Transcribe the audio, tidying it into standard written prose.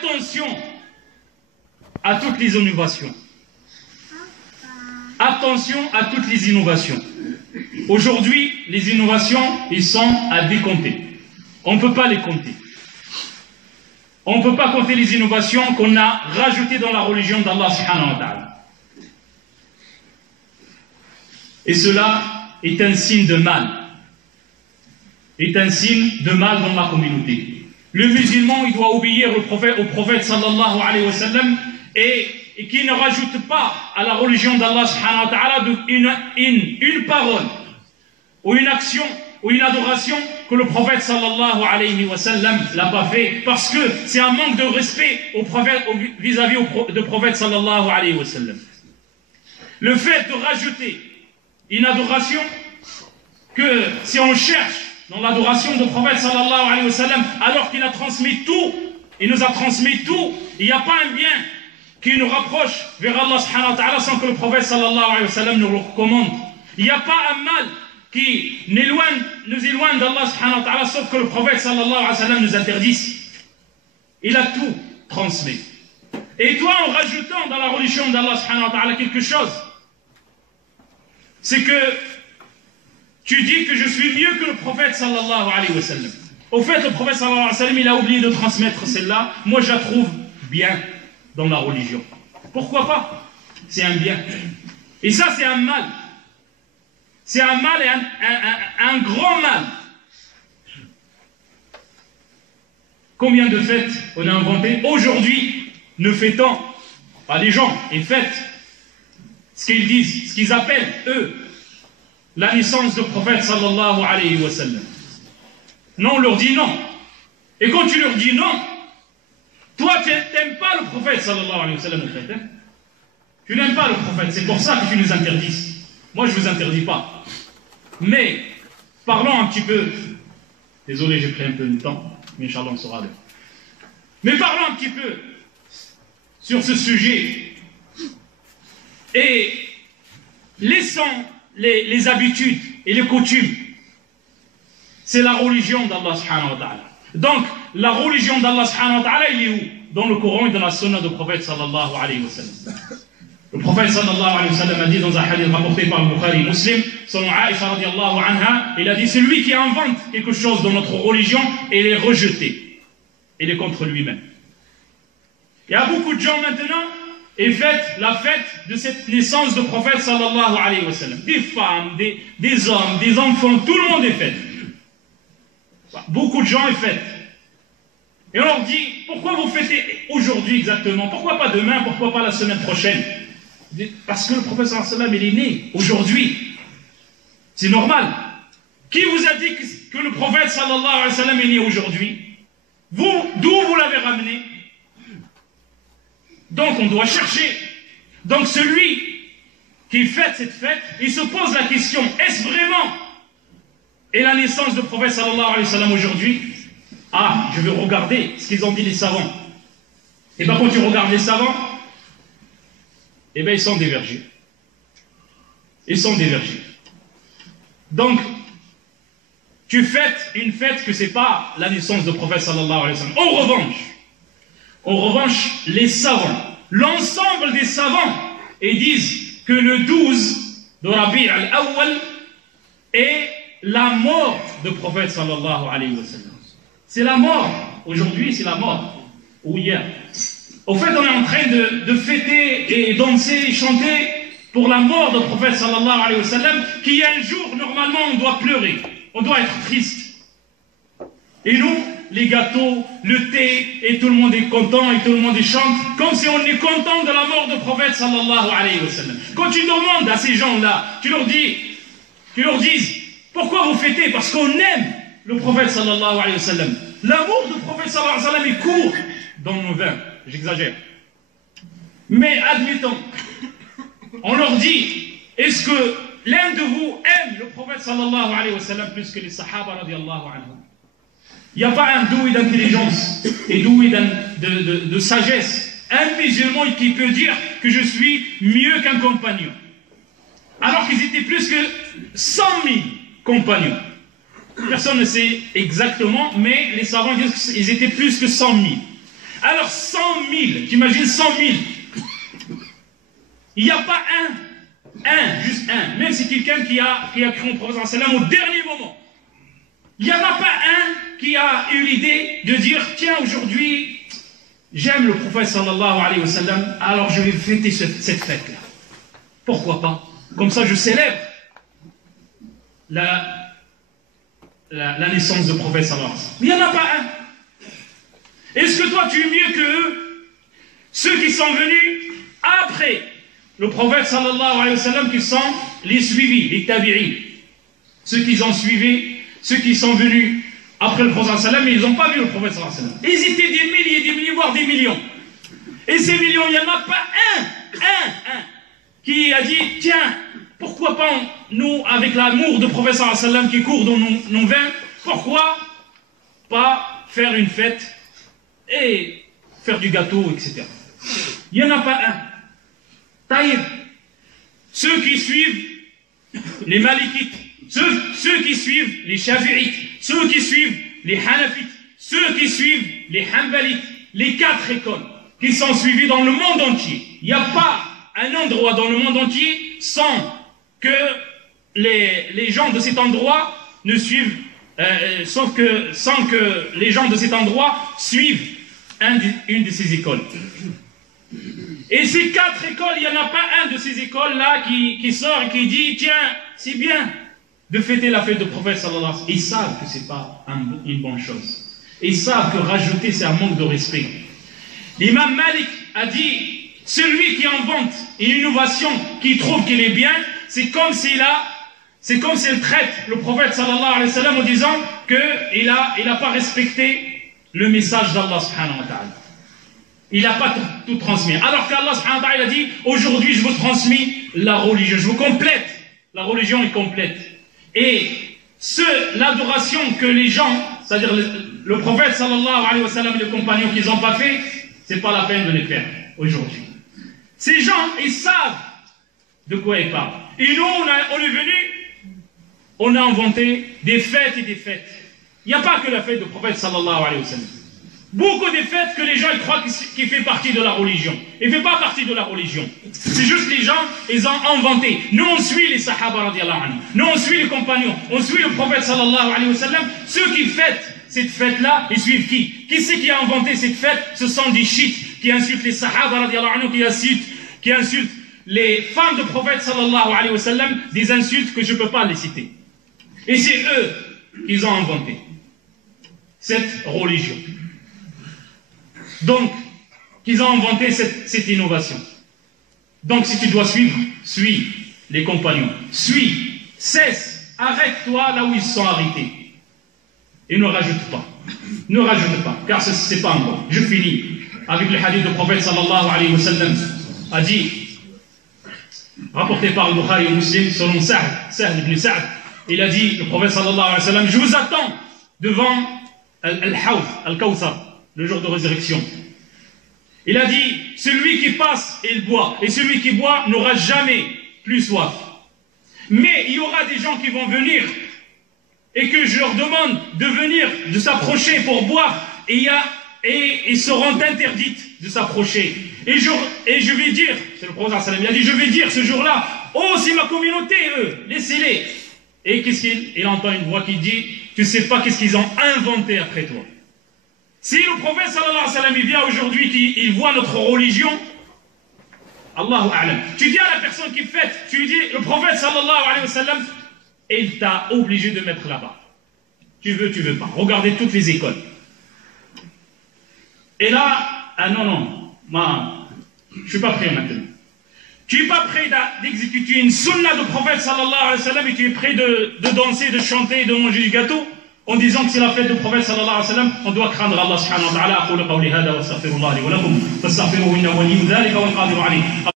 attention à toutes les innovations. Attention à toutes les innovations. Aujourd'hui, les innovations, ils sont à décompter. On ne peut pas les compter. On ne peut pas compter les innovations qu'on a rajoutées dans la religion d'Allah subhanahu wa ta'ala. Et cela est un signe de mal. Est un signe de mal dans la communauté. Le musulman, il doit obéir au prophète sallallahu alayhi wa sallam et qui ne rajoute pas à la religion d'Allah subhanahu wa ta'ala une parole ou une action ou une adoration que le prophète sallallahu alayhi wa sallam l'a pas fait, parce que c'est un manque de respect au prophète vis-à-vis du prophète sallallahu alayhi wa sallam. Le fait de rajouter une adoration, que si on cherche dans l'adoration du prophète sallallahu alayhi wa sallam, alors qu'il a transmis tout, il nous a transmis tout, il n'y a pas un bien qui nous rapproche vers Allah subhanahu wa ta'ala sans que le prophète sallallahu alayhi wa sallam nous le recommande. Il n'y a pas un mal qui nous éloigne d'Allah subhanahu wa ta'ala sauf que le prophète sallallahu alayhi wa sallam nous interdise. Il a tout transmis. Et toi, en rajoutant dans la religion d'Allah subhanahu wa ta'ala quelque chose, c'est que tu dis que je suis mieux que le prophète sallallahu alayhi wa sallam. Au fait, le prophète sallallahu alayhi wa sallam, il a oublié de transmettre celle-là. Moi, je la trouve bien dans la religion. Pourquoi pas? C'est un bien. Et ça, c'est un mal. C'est un mal et un grand mal. Combien de fêtes on a inventé? Aujourd'hui, ne fêtons pas les gens, ils fêtent ce qu'ils disent, ce qu'ils appellent, eux, la naissance du prophète sallallahu alayhi wa sallam. Non, on leur dit non. Et quand tu leur dis non, toi, tu n'aimes pas le prophète sallallahu alayhi wa sallam, en fait, hein? Tu n'aimes pas le prophète, c'est pour ça que tu nous interdises. Moi, je ne vous interdis pas. Mais, parlons un petit peu. Désolé, j'ai pris un peu de temps, mais Inch'Allah, on sera là. Mais parlons un petit peu sur ce sujet. Et laissons les habitudes et les coutumes. C'est la religion d'Allah subhanahu wa ta'ala. Donc, la religion d'Allah subhanahu wa ta'ala, il est où? Dans le Coran et dans la sunna du prophète sallallahu alayhi wa sallam. Le prophète sallallahu alayhi wa sallam a dit dans un hadith rapporté par le Bukhari Muslim, selon Aïcha radiallahu anha, il a dit: celui qui invente quelque chose dans notre religion et les rejeté, il est contre lui-même. Il y a beaucoup de gens maintenant et fêtent la fête de cette naissance du prophète sallallahu alayhi wa sallam. Des femmes, des hommes, des enfants, tout le monde est fête. Beaucoup de gens est fêtent. Et on leur dit: pourquoi vous fêtez aujourd'hui exactement? Pourquoi pas demain? Pourquoi pas la semaine prochaine? Parce que le prophète sallallahu alayhi wa sallam, il est né aujourd'hui. C'est normal. Qui vous a dit que le prophète sallallahu alayhi wa sallam est né aujourd'hui? Vous, d'où vous l'avez ramené? Donc on doit chercher. Donc celui qui fête cette fête, il se pose la question: est-ce vraiment et la naissance du prophète sallallahu alayhi wa sallam aujourd'hui? Ah, je vais regarder ce qu'ils ont dit les savants. Et bien quand tu regardes les savants, eh bien ils sont divergés. Ils sont divergés. Donc, tu fêtes une fête que ce n'est pas la naissance du prophète sallallahu alayhi wa sallam. En revanche, les savants, l'ensemble des savants, ils disent que le 12 de Rabi' al-Awwal est la mort du prophète sallallahu alayhi wa sallam. C'est la mort. Aujourd'hui, c'est la mort. Ou hier. Au fait, on est en train de fêter et danser et chanter pour la mort du prophète sallallahu alayhi wa sallam, qui un jour, normalement, on doit pleurer. On doit être triste. Et nous, les gâteaux, le thé, et tout le monde est content, et tout le monde chante, comme si on est content de la mort du prophète sallallahu alayhi wa sallam. Quand tu demandes à ces gens-là, tu leur dises, pourquoi vous fêtez? Parce qu'on aime le prophète sallallahu alayhi wa sallam. L'amour du prophète sallallahu alayhi wa sallam est court dans nos vins. J'exagère. Mais admettons, on leur dit, est-ce que l'un de vous aime le prophète sallallahu alayhi wa sallam plus que les sahaba radiallahu anhum? Il n'y a pas un doué d'intelligence et doué de sagesse, un musulman qui peut dire que je suis mieux qu'un compagnon. Alors qu'ils étaient plus que 100 000 compagnons. Personne ne sait exactement, mais les savants disent qu'ils étaient plus que 100 000. Alors 100 000, tu imagines 100 000. Il n'y a pas juste un, même si quelqu'un qui a cru en prophète sallam au dernier moment. Il n'y en a pas un qui a eu l'idée de dire, tiens, aujourd'hui, j'aime le prophète sallallahu alayhi wa sallam, alors je vais fêter cette fête-là. Pourquoi pas? Comme ça, je célèbre la naissance du prophète sallallahu alayhi wa sallam. Il n'y en a pas un. Est-ce que toi, tu es mieux que eux? Ceux qui sont venus après le prophète sallallahu alayhi wa sallam, qui sont les suivis, les tabi'in. Ceux qui ont suivi, ceux qui sont venus après le prophète sallallahu alayhi wa sallam, mais ils n'ont pas vu le prophète sallallahu alayhi wa sallam. Ils étaient des milliers, voire des millions. Et ces millions, il n'y en a pas un qui a dit, tiens, pourquoi pas nous, avec l'amour du prophète sallallahu alayhi wa sallam qui court dans nos veins, pourquoi pas faire une fête et faire du gâteau, etc. Il n'y en a pas un. Taïb, ceux qui suivent les Malikites, ceux qui suivent les Shafi'ites, ceux qui suivent les Hanafites, ceux qui suivent les Hanbalites, les 4 écoles qui sont suivies dans le monde entier. Il n'y a pas un endroit dans le monde entier sans que les gens de cet endroit ne suivent, sans que les gens de cet endroit suivent une de ces écoles. Et ces 4 écoles, il n'y en a pas un de ces écoles-là qui sort et qui dit, tiens, c'est bien de fêter la fête du prophète sallallahu alayhi wa sallam. Ils savent que ce n'est pas une bonne chose. Ils savent que rajouter, c'est un manque de respect. L'imam Malik a dit, celui qui invente une innovation, qui trouve qu'elle est bien, c'est comme s'il traite le prophète sallallahu alayhi wa sallam en disant qu'il n'a pas respecté le message d'Allah subhanahu wa ta'ala. Il n'a pas tout transmis. Alors qu'Allah subhanahu wa ta'ala a dit, aujourd'hui je vous transmets la religion, je vous complète. La religion est complète. Et l'adoration que les gens, c'est-à-dire le prophète sallallahu alayhi wa sallam et les compagnons qu'ils n'ont pas fait, c'est pas la peine de les faire aujourd'hui. Ces gens, ils savent de quoi ils parlent. Et nous, on est venus, on a inventé des fêtes et des fêtes. Il n'y a pas que la fête du prophète sallallahu alayhi wa sallam. Beaucoup de fêtes que les gens ils croient qu'il fait partie de la religion. Il ne fait pas partie de la religion. C'est juste les gens, ils ont inventé. Nous, on suit les sahaba radiallahu anhu. Nous, on suit les compagnons. On suit le prophète sallallahu alayhi wa sallam. Ceux qui fêtent cette fête-là, ils suivent qui? Qui c'est qui a inventé cette fête? Ce sont des chiites qui insultent les sahaba radiallahu anhu, qui insultent les femmes du prophète sallallahu alayhi wa sallam, des insultes que je ne peux pas les citer. Et c'est eux qui ont inventé cette religion. Donc, qu'ils ont inventé cette innovation. Donc, si tu dois suivre, suis les compagnons. Suis, cesse, arrête-toi là où ils sont arrêtés. Et ne rajoute pas. Ne rajoute pas, car ce n'est pas un bon. Je finis avec le hadith du prophète sallallahu alayhi wa sallam a dit, rapporté par le Bukhari et Muslim, selon Sa'd ibn Sa'd, il a dit, le prophète sallallahu alayhi wa sallam, je vous attends devant Al-Hawd, Al-Kawthar, le jour de résurrection. Il a dit, celui qui passe, il boit, et celui qui boit n'aura jamais plus soif. Mais il y aura des gens qui vont venir, et que je leur demande de venir, de s'approcher pour boire, et ils seront interdites de s'approcher. Et je vais dire, c'est le prophète sallallahu alayhi wa sallam, il a dit, je vais dire ce jour-là, oh c'est ma communauté, eux, laissez-les. Et qu'est-ce qu'il entend une voix qui dit, tu ne sais pas qu'est-ce qu'ils ont inventé après toi. Si le prophète sallallahu alayhi wa sallam il vient aujourd'hui, il voit notre religion, Allahu a'lam. Tu dis à la personne qui fête, tu lui dis, le prophète sallallahu alayhi wa sallam, il t'a obligé de mettre là-bas. Tu veux pas. Regardez toutes les écoles. Et là, ah non, je ne suis pas prêt maintenant. Tu n'es pas prêt d'exécuter une sunna du prophète sallallahu alayhi wa sallam et tu es prêt de danser, de chanter, de manger du gâteau en disant que c'est la fête du prophète sallallahu alayhi wa sallam. On doit craindre Allah subhanahu wa ta'ala. أقول قولي هذا واستغفر الله لي ولكم فاستغفروه إنه ولي ذلك والقادر عليه.